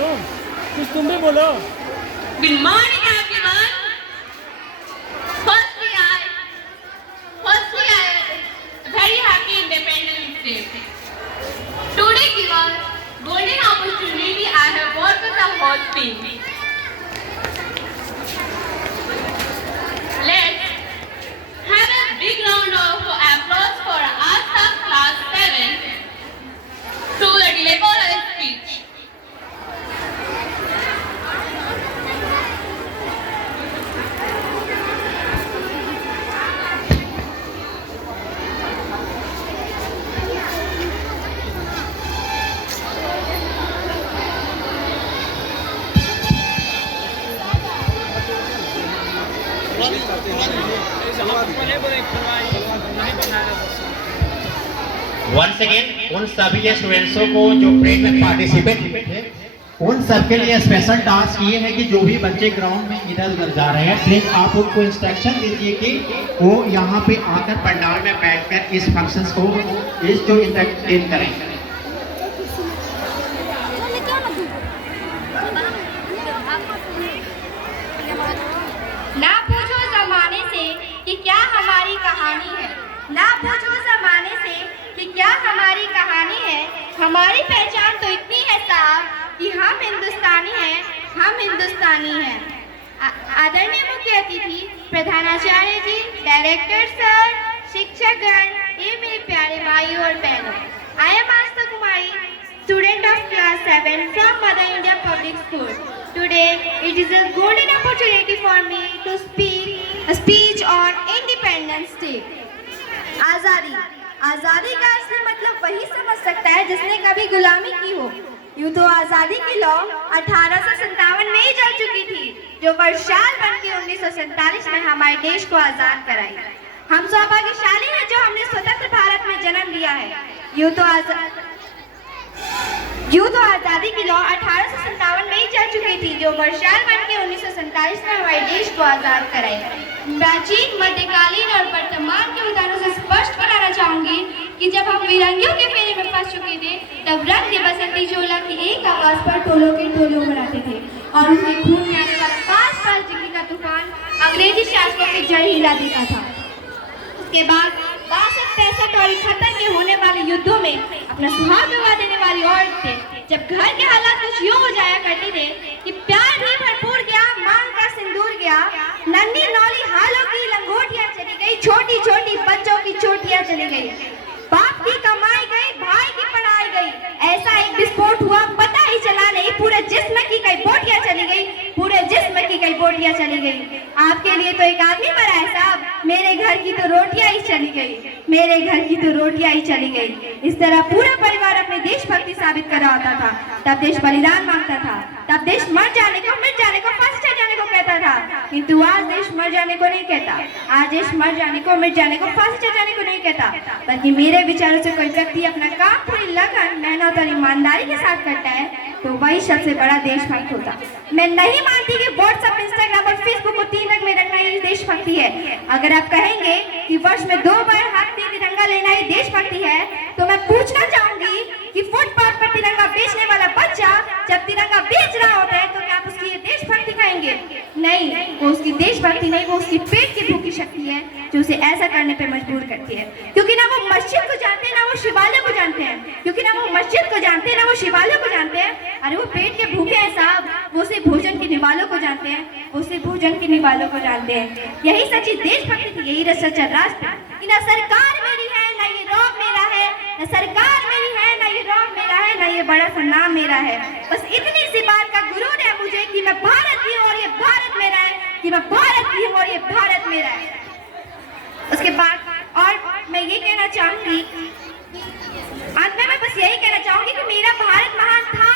करूं? कुछ तुम भी बोलो। Good morning, everyone. Firstly, I am very happy Independence Day. Today give us golden opportunity. I have worked with the whole team. Let's have a big round of applause for Asta Class 7 to the deliver a speech. Once again उन सभी स्टूडेंट्सों को जो parade में participate थे, उन सबके लिए special task ये है कि जो भी बच्चे ग्राउंड में इधर उधर जा रहे हैं, प्लीज आप उनको इंस्ट्रक्शन दीजिए कि वो यहाँ पे आकर पंडाल में बैठकर इस फंक्शंस को इस जो इंटरटेन करें। ना पूछो जमाने से कि क्या हमारी कहानी है, ना पूछो जमाने से कि क्या हमारी कहानी है। हमारी पहचान तो इतनी है साहब कि हम हिंदुस्तानी हैं, हम हिंदुस्तानी हैं। आदरणीय मुख्य अतिथि, प्रधानाचार्य जी, डायरेक्टर सर, शिक्षकगण, ये मेरे प्यारे भाइयों और बहनों, I am Aastha Kumari, student of class 7 from Mother India Public School. Today it is a golden opportunity for me to speak a speech on Independence Day. आज़ादी, आज़ादी का असली मतलब वही समझ सकता है जिसने कभी गुलामी की हो। यूँ तो आज़ादी की लौ 1857 में ही चल चुकी थी, जो वर्षाल बनके 1947 में हमारे देश को आज़ाद कराई। हम सौभाग्यशाली हैं जो हमने स्वतंत्र भारत में जन्म लिया है। यूँ तो आज़ादी की लौ 1857 में ही चल चुकी थी, जो वर्षाल बन के 1947 में हमारे देश को आज़ाद कराई। प्राचीन, मध्यकालीन और वर्तमान के उदाहरणों से स्पष्ट बनाना चाहूंगी कि जब हम वीरंगियों के फेरे में फंस चुके थे, तब रंग दे बसंती चोला की एक आवाज पर टोलों के टोले उमड़ाते थे और उनके खून में आने वाला 5 डिग्री का तूफान अंग्रेजी शासकों की जड़ हिला देता था। उसके बाद 62-63 और 71 के होने वाले युद्धों में अपना सुहाग गवा देने वाली औरत थे। जब घर के हालात कुछ यूं हो जाया करते थे कि प्यार भी भरपूर गया, मांग का सिंदूर गया, नन्ही नौली हालों की लंगोटियां चली गई, छोटी छोटी बच्चों की चोटियां चली गई, बाप की कमाई गई, भाई की पढ़ाई गई, ऐसा एक विस्फोट हुआ पता ही चला नहीं, पूरे जिस्म की कई बोटियां चली गई, पूरे जिस्म की कई बोटियां चली गई। आपके लिए तो एक आदमी मरा है साहब, मेरे घर की तो रोटियां ही चली गई, मेरे घर की तो रोटियां ही चली गई। इस तरह पूरा परिवार अपनी देशभक्ति साबित कर रहा होता था। तब देश बलिदान मांगता था, तब देश मर जाने को, मिट जाने को, फांसी चढ़ जाने को कहता था, किंतु आज देश मर जाने को नहीं कहता। आज देश मर जाने को, मिट जाने को, फांसी चढ़ जाने को नहीं कहता, बल्कि मेरे विचारों से कोई व्यक्ति अपना काम पूरी लगन, मेहनत और ईमानदारी के साथ करता है तो वही सबसे बड़ा देशभक्त होता। मैं नहीं मानती कि व्हाट्सएप, इंस्टाग्राम और फेसबुक को 3 रंग में रंगना ही देशभक्ति है। अगर आप कहेंगे कि वर्ष में 2 बार हाथ में तिरंगा लेना ही देशभक्ति है, तो मैं पूछना चाहूंगी कि फुटपाथ पर तिरंगा बेचने वाला बच्चा जब तिरंगा बेच रहा होता है तो क्या आप उसकी ये देशभक्ति कहेंगे? नहीं, वो उसकी देशभक्ति नहीं, वो उसकी पेट की भूखी शक्ति है जो उसे ऐसा करने पे मजबूर करती है। क्योंकि ना वो मस्जिद को जानते हैं, ना वो शिवालय को जानते हैं, क्योंकि ना वो मस्जिद को जानते हैं, ना वो शिवालय को जानते हैं। अरे वो पेट के भूखे हैं साहब, वो सिर्फ भोजन के निवालों को जानते हैं, वो सिर्फ भोजन के निवालों को जानते हैं। यही सच्ची देशभक्ति थी, यही सच्चा राष्ट्र। ना सरकार मेरी है, ना ये रौब मेरा है, ना सरकार मेरी है, ना ये रौब मेरा है, ना ये बड़ा सा नाम मेरा है। बस इतनी सी बात का गुरूर है मुझे कि मैं भारत की हूँ और ये भारत मेरा है, कि मैं भारत की हूँ और ये भारत मेरा है। उसके बाद और मैं ये कहना चाहूंगी, अंत में मैं बस यही कहना चाहूंगी कि मेरा भारत महान था